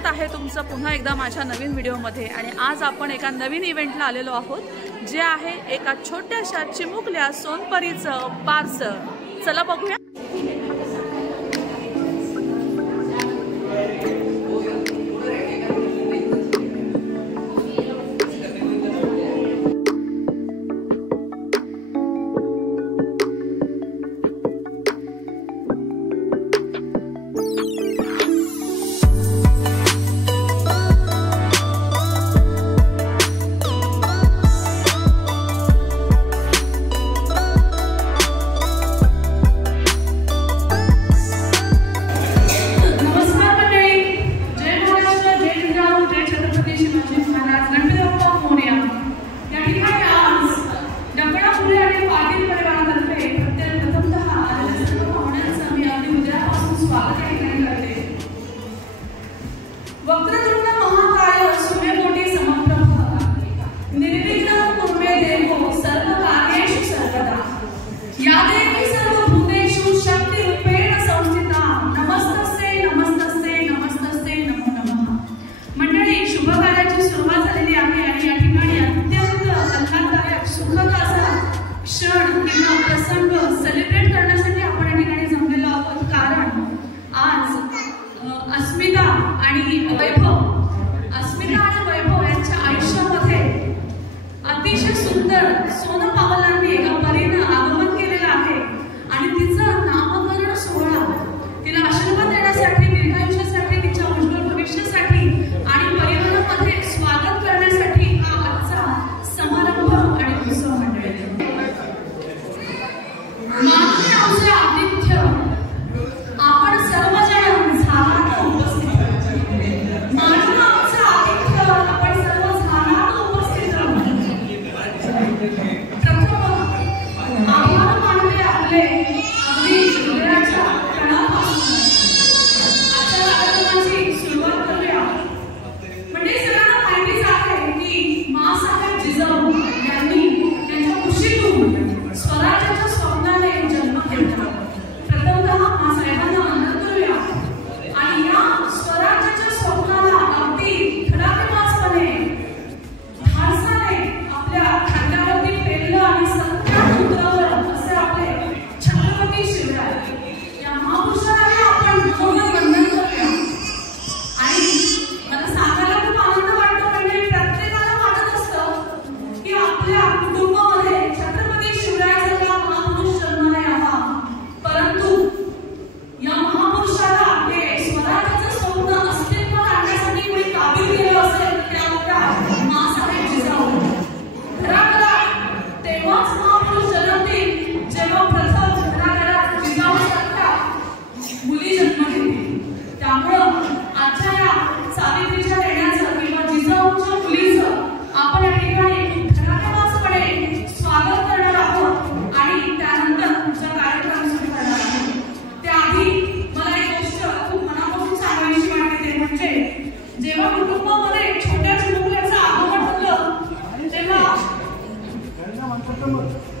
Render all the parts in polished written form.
स्वागत आहे तुमचं पुन्हा एकदा माझ्या नवीन व्हिडिओमध्ये। आणि आज आपण एका नवीन इव्हेंटला आलेलो आहोत जे आहे एका छोट्याशा चिमुकल्या सोनपरीचं बारसं। चला बघूया।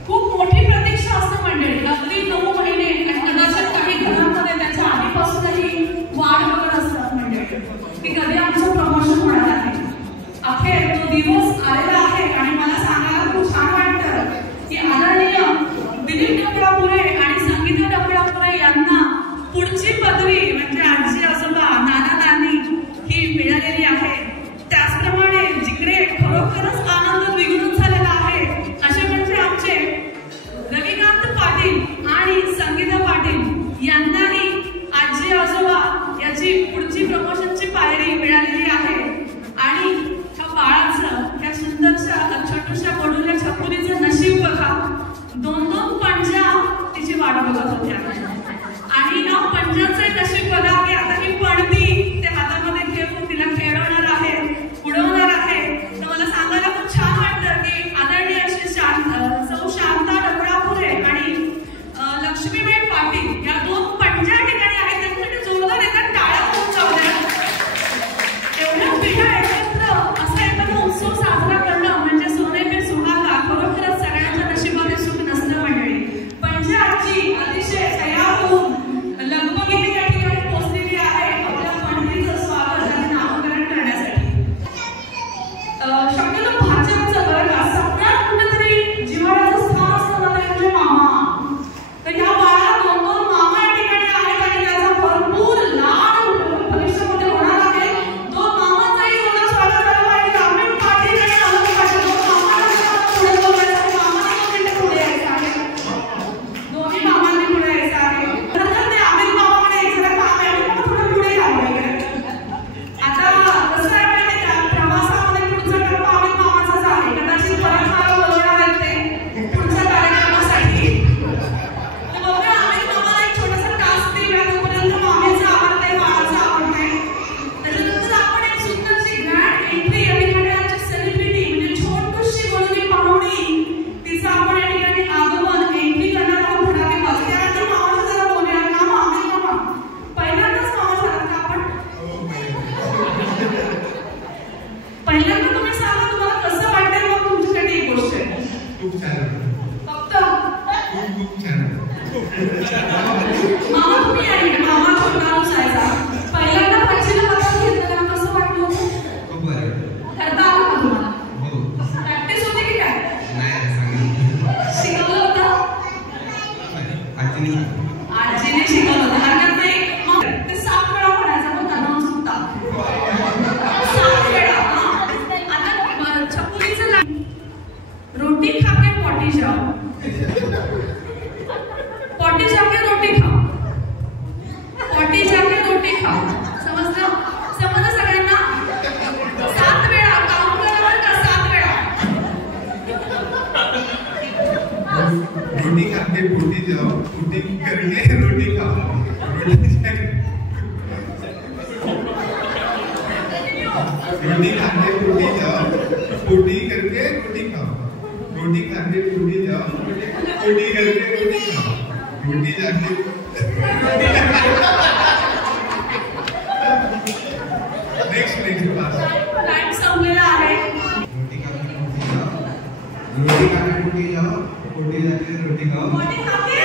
खूप मोठी प्रतीक्षा असते मंडळी। अगदी 9 महिने आणि कदाचित काही घरांमध्ये त्याच्या आधीपासूनही वाट बघत असतात मंडळी की कधी आमचं प्रमोशन होणार आहे। अखेर तो दिवस आलेला आहे आणि मला सांगायला खूप छान वाटतं की आदरणीय दिलीप डफळापुरे आणि संगीता डफळापुरे यांना पुढची पदवी म्हणजे आजी आजोबा नाना नानी ही मिळालेली आहे। त्याचप्रमाणे जिकडे खरोखरच आनंद द्विगुणित झालेला आहे असे म्हणजे आमचे रविकांत पाटील आणि संगीता पाटील यांनाही आजी आजोबा याची पुढची प्रमोशनची पायरी मिळालेली आहे। आणि ह्या बाळाचं या सुंदरशा छोट्याशा बडूल्या छपुलीचं नशीब बघा, 2-2 पंजा तिची वाट बघत होत्या आणि या पंजांचे नशीब बघा की आता ही पडती ते हातामध्ये घेऊन तिला खेळवणार आहे, उडवणार आहे। तर मला सांगायला खूप छान वाटतं की आदरणीय अशी सौ शांता डफळापुरे आणि लक्ष्मीबाई पाटील या 2 पंजा ठिकाणी आहेत, त्यांच्यासाठी जोरदार एका टाळ्या होऊन जाऊया। एवढ्या पिढ्या एकत्र असा एखादा उत्सव साजरा करणं म्हणजे सोने पे सुहागा, खरोखरच सगळ्यांच्या नशिबाने सुख नसतं मंडळी। पंजा आजी अतिशय तयार होऊन लगबगीने या ठिकाणी पोहोचलेली आहे। आपल्या पंडितचं स्वागत आणि नाव मामा तुम्ही आहे मामा नाव सायचा पहिल्यांदा भाजीला बघा घेतलं कसं वाटलं खूप बरं करता आलं का तुम्हाला हो प्रॅक्टिस होती की काय नाही सांगितलं शिकवलं होतं आजीने शिकवलं होतं हरकत नाही मग ते 7 वेळा म्हणायचं मग त्यांना सुद्धा 7 वेळा आता चकुलीचं नाव रोटी खाके पोटी जाओ पोटी जाके रोटी खाओ पोटी जाके रोटी खाओ समजलं सगळ्यांना 7 वेळा काउंट करा का 7 वेळा रोटी खाके पोटी जाओ पोटी करके रोटी खाओ रोटी खाके पोटी जाओ पोटी करके रोटी खाओ रोटी खाके पोटी जाओ पोटी करके रोटी खाओ रोटी जाके नेक्स्ट पास टाइम संपलेला आहे रोटी खाके पोटी जाओ पोटी जाके रोटी खाओ पोटी खाके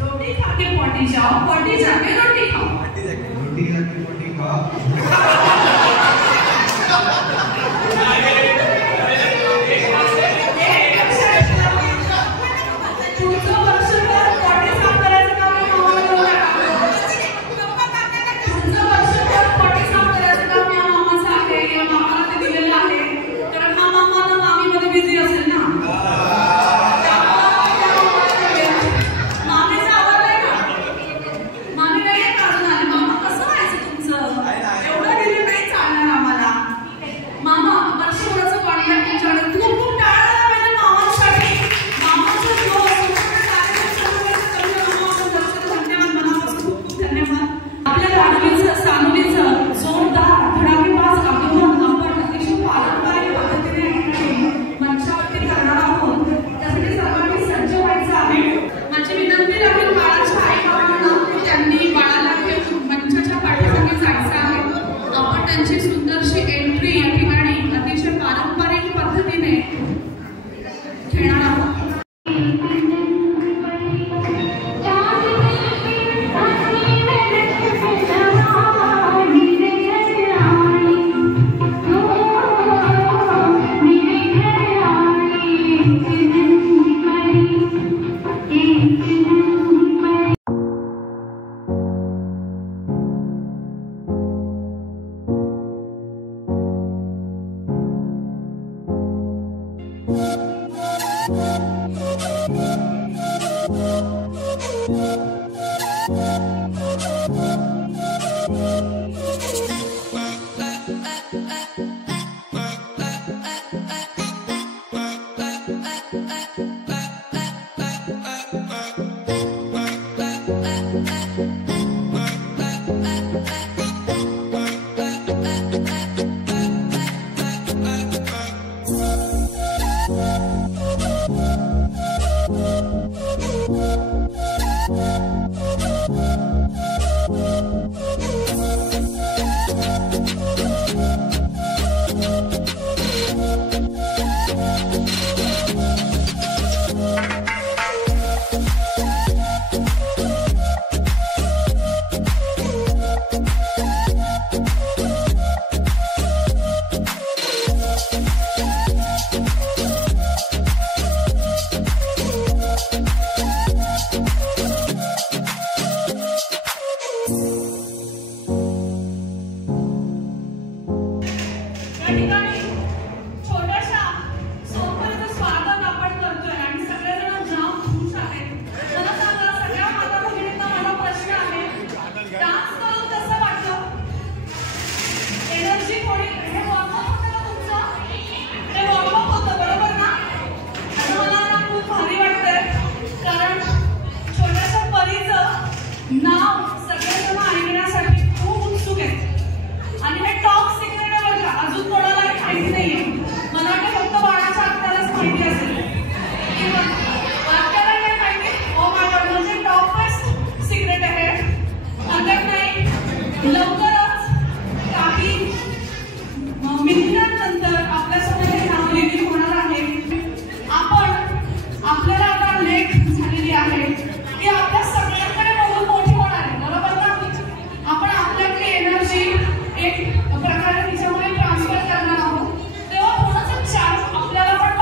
रोटी खाके पोटी जाओ पोटी जाके रोटी खाओ रोटी जाके पोटी खाओ तुमचं वर्षभर पोटी साफ करायचं काम मी मामाला देऊन टाकलं. तुमचं वर्षभर पोटी साफ करायचं काम या मामाचं आहे या मामाला ते दिलेलं आहे कारण हा मामा ना मामीमध्ये बिझी असेल ना मामीचं आवडलंय का मामी नाही येत अजून आले मामा कसं व्हायचं तुमचं एवढं दिलं नाही चालणार आम्हाला मामा वर्षभराचं कॉन्ट्रॅक्ट तुमच्याकडे खूप खूप टाळा पाहिजे मामांसाठी मामाचं धन्यवाद मनापासून खूप खूप धन्यवाद आपल्या धाडवीचं सानवीचं जोरदार धडाकेबाज आगमन आपण अतिशय पारंपरिक पद्धतीने मंचावरती करणार आहोत त्यासाठी सर्वांनी सज्ज व्हायचं आहे माझी विनंती राहील बाळाच्या आई बाबांना त्यांनी बाळाला घेऊन मंचाच्या पाठीमागे जायचं आहे आपण त्यांची सुंदरशी एंट्री या ठिकाणी अतिशय पारंपरिक पद्धतीने खेळणार आहोत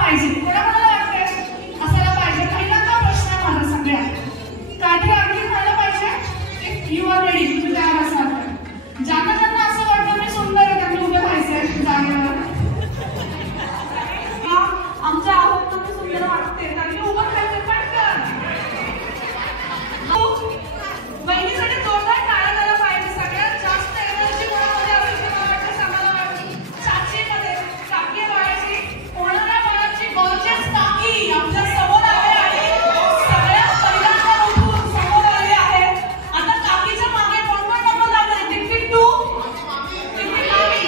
पाहिजे. कोणाला वाटते असायला पाहिजे? पहिल्यांदा प्रश्न आहे माझा सगळ्यात. काहीतरी आणखी व्हायला पाहिजे. You are ready? तुम्ही तयार असाल तर ज्यांना ज्यांना असं वाटतं मी सुंदर आहे त्यांनी उभे व्हायचंय जागेवर. आमच्या आहोत तुम्ही सुंदर वाटते त्यांनी उभं राहायचं. पटकन बहिणीसाठी जोरदार टाळ्या द्यायला पाहिजे. सगळ्यात जास्त एनर्जी कोणामध्ये असेल ते मला वाटतं समाजामध्ये चाचीमध्ये काकी बाळाची होणाऱ्या बाळाची गॉर्जियस काकी आपल्या समोर आहे आणि सगळ्यात पहिल्यांदा उठून समोर आली आहे. आता काकीच्या मागे कोण कोण नको लागले? टिकटिक टू टिकटिक मामी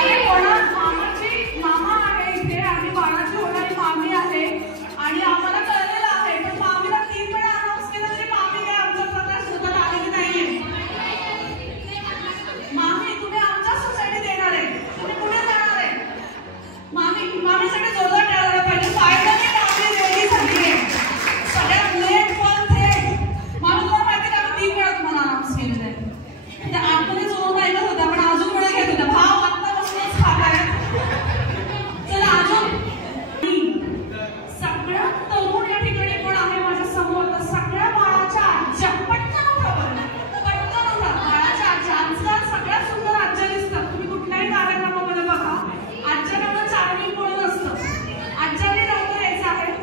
अरे कोणा मामाची मामा आहे इथे आणि बाळाची होणारी मामी आहे आणि आम्हाला कळलेलं आहे पण मामीला 3 वेळा अनाउन्स केलं तरी मामी काय आमचा प्रकाश होता आलेली नाहीये. मामी तुम्ही आमच्या सोसायटीत येणार आहे. तुम्ही कुठे जाणार आहे? मामीसाठी जोरदार टाळायला पाहिजे. फायनली मामी रेडी झाली आहे. सगळ्यात लेट पण थेट मामी तुम्हाला माहिती का 3 वेळा तुम्हाला अनाउन्स केलेलं आहे. त्या आतमध्ये जोर ऐकत होत्या पण अजून वेळ घेत होत्या. भाव आत्तापासूनच खात आहे. चला अजून सगळ्यात तरुण या ठिकाणी कोण आहे माझ्या समोर? तर सगळ्या बाळाच्या आज्या. पटकन उठा बरं. पटकन उठा. बाळाच्या आज्या आजकाल सगळ्यात सुंदर आज्या दिसतात. तुम्ही कुठल्याही कार्यक्रमामध्ये बघा आज्यांना चार्मिंग म्हणून असतं. आज्यांनी लवकर यायचं आहे.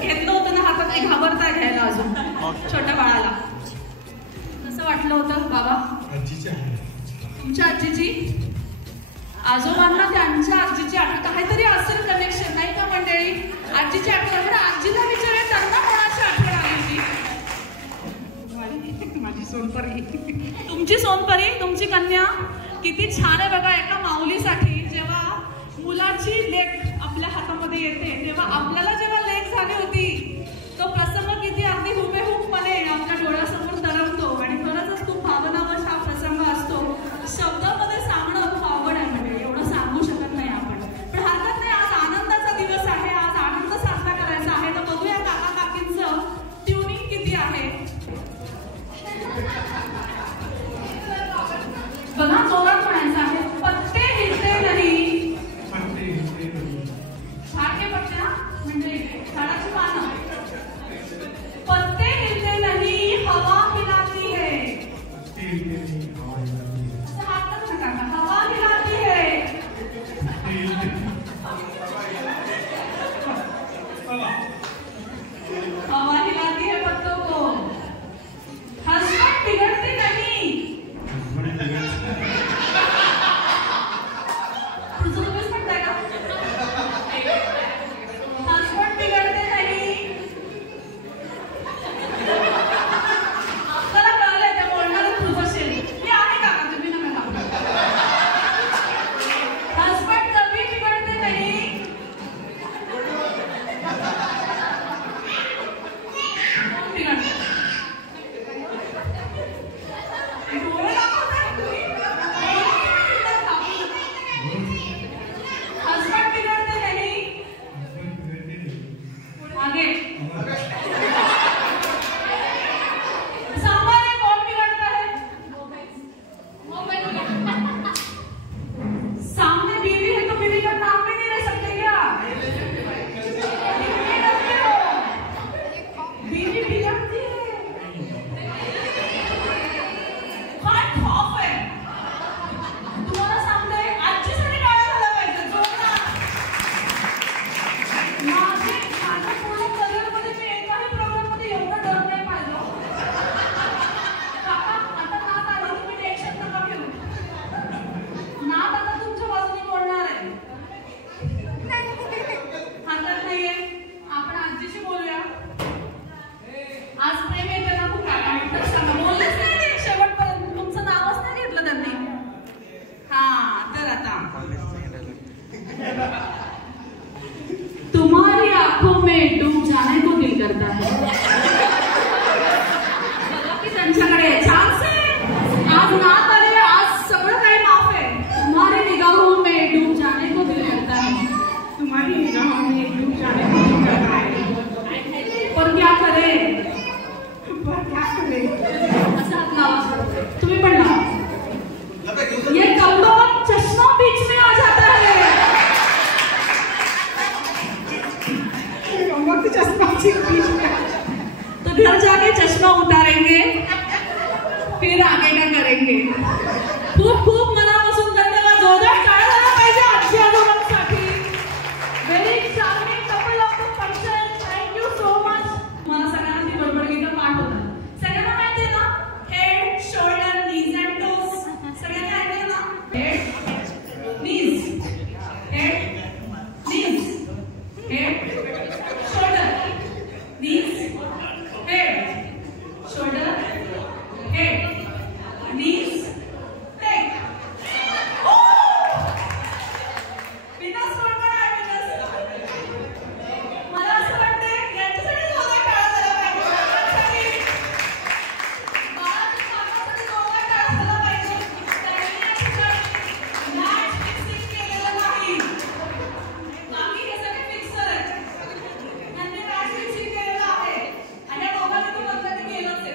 घेतलं होतं ना हातात नाही घाबरता घ्यायला अजून छोट्या बाळाला. कसं वाटलं होतं बाबा? तुमच्या आजीची आजोबांना त्यांच्या आजीची आठवण काहीतरी असेल कनेक्शन नाही का मंडळी? आजीची आठवण आजीला विचारा त्यांना कोणाची आठवण आली होती? माझी सोनपरी. तुमची सोनपरी तुमची कन्या किती छान आहे बघा. एका माऊलीसाठी जेव्हा मुलाची लेक आपल्या हातामध्ये येते तेव्हा आपल्याला जेव्हा लेक झाली होती तो प्रसंग किती अगदी हुबेहूबपणे आपल्या डोळ्यासमोर तरंगतो आणि खरंच खूप भावनावश हा प्रसंग असतो. शब्दामध्ये सांगणं खूप आवड आहे म्हणजे एवढं सांगू शकत नाही आपण पण हरकत नाही. आज आनंदाचा दिवस आहे. आज आनंद साजरा करायचा आहे तर बघूया काका काकींचं ट्युनिंग किती आहे. बघा जोरात म्हणायचं आहे. पत्ते हिलते नाही. पट्टे पट्ट्या म्हणजे तुम्हारी आंखों में डूब जाने को दिल करता है। त्यांच्याकडे चान्स आहे, आज नात आले, आज सगळं काही माफ आहे। तुम्हारी निगाहों में डूब जाने को दिल करता है, तुम्हारी निगाहों में डूब जाने को दिल करता है, पर क्या करे, असा नाव तुम्ही पण ना, ये कपड़ों का चश्मा बीच में आ जाता है, तो घर जाके चश्मा उतारेंगे, फिर आगे का करेंगे। खूप खूप मनापासून धन्यवाद, जोरदार टाळ्या झाल्या पाहिजे आजी आजोबांसाठी। Very charming couple of the function, thank you so much. मला सगळ्यांना ती बरोबर गीतं पाठ होतात, सगळ्यांना माहिती आहे ना, head shoulder knees and toes, सगळ्यांनी ऐकलं ना, हेड नीज, हेड नीज, हेड शोल्डर नीज, हेड शोल्डर हेड नीज नेक। विनाश कोणकोण आहे? विनाश, मला असं वाटतंय यांच्यासाठी जोरदार टाळ्या झाल्या पाहिजे, बाळाच्या कामासाठी जोरदार टाळ्या झाल्या पाहिजे। त्यांनी मॅच फिक्सिंग केलेलं नाही, बाकी हे सगळे फिक्सर आहेत, त्यांनी मॅच फिक्सिंग केलेलं आहे आणि या दोघांनी तो बंद केलंच आहे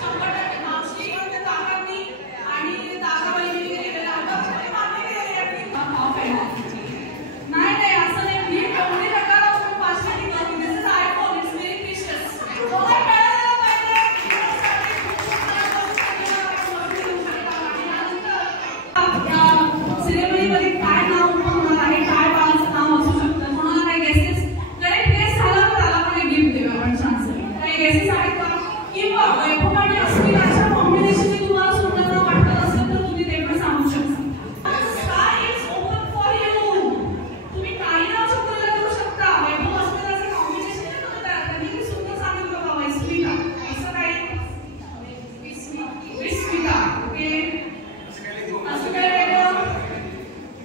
100%। मावशी काकांनी आणि दादाबाईंनी केलेलं आहे, मान्य केलेलं आहे की ऑफ आहे। नाही नाही असं नाही, ही एवढी नकारात्मक भाषा निघाली, this is iPhone, it's very precious, जोरदार टाळ्या झाल्या पाहिजे। सेरेमनीमध्ये काय नाव होणार आहे, काय बाळाचं नाव असू शकतं, कोणाला काही गेसेस, करेक्ट गेस झाला तर त्याला पण गिफ्ट देऊ आपण छानसं। काही गेसेस आहेत का? किंवा वैभव आणि अस्मिताच्या कॉम्बिनेशनने तुम्हाला सुंदर वाटत असेल तर तुम्ही ते पण सांगू शकता। Sky is open for you, तुम्ही काही नाव चुकवलं करू शकता। वैभव अस्मिताचं कॉम्बिनेशन आहे ना, त्यांनी किती सुंदर सांगितलं बाबा, स्मिता असं काय, स्मिता, ओके, असं काय वेगळं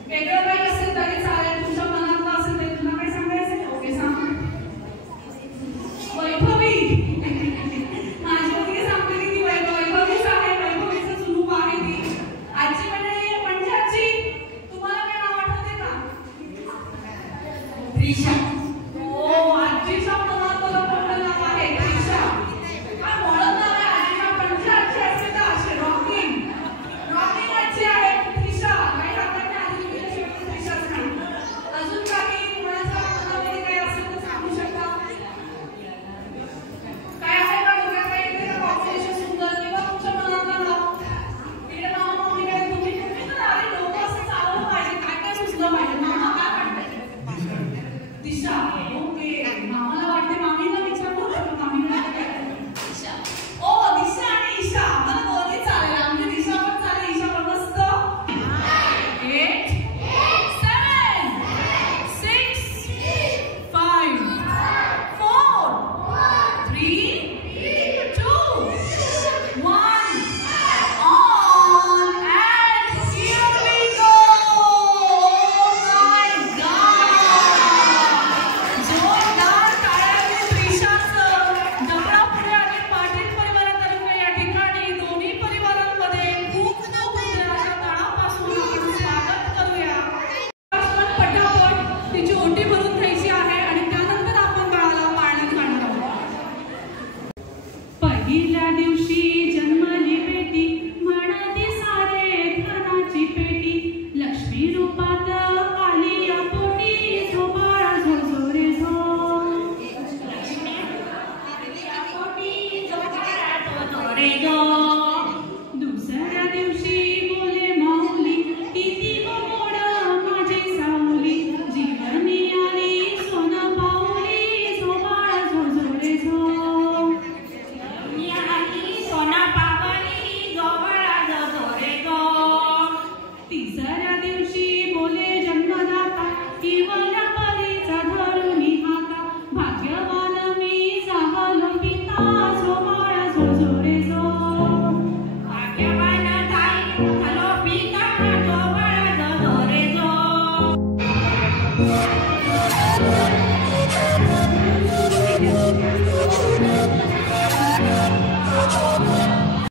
वेगळं काही असेल तरी चालेल, तुमच्या मनातलं असेल तरी तुला काही सांगायचं, ओके सांग। वैभवी, माझी मुलगी सांगते की ती वैभवीच आहे, वैभवीचंच रूप आहे ती। आजी मंडळी म्हणजे आजी, तुम्हाला काय नाव आठवते का? त्रिशा, हो आजीच्या मनात कोणतं नाव आहे? त्रिशा, काय म्हणत नाव आहे आजीला, म्हणजे आजी असते तर असे रॉकिंग, रॉकिंग आजी आहे त्रिशा, काही आपण आजी त्रिशाच नाही। अजून काही कोणाच्या मनामध्ये काही असेल तर सांगू शकता, काय आहे का डोक्यात काही येते का कॉम्बिनेशन सुंदर, किंवा तुमच्या मनातलं नाव, तिकडे नाव नोंदणी काय तुम्ही तर अरे डोकं असं चालवलं पाहिजे, काय काय सुचलं पाहिजे, मामा काय वाटतंय? दिशा, ओके, मामाला वाटते, मामीला विचारतो का मामीला दिशा, ओ दिशा आणि ईशा, मला दोन्ही चालेल, आमची दिशा पण चालेल, ईशा पण मस्त। 8 7 6 5 4 3 2 1 on and here we go। Oh my God, जोरदार टाळ्यांनी त्रिशाचं डबडा पुढे आले, दिवशी बोले जन्मदाता इवल्या परीचा धरुणी हाता भाग्यवान मी झालो पिता जो बाळा जो जो रे जो भाग्यवान ताई झालो पिता जो बाळा जो जो रे जो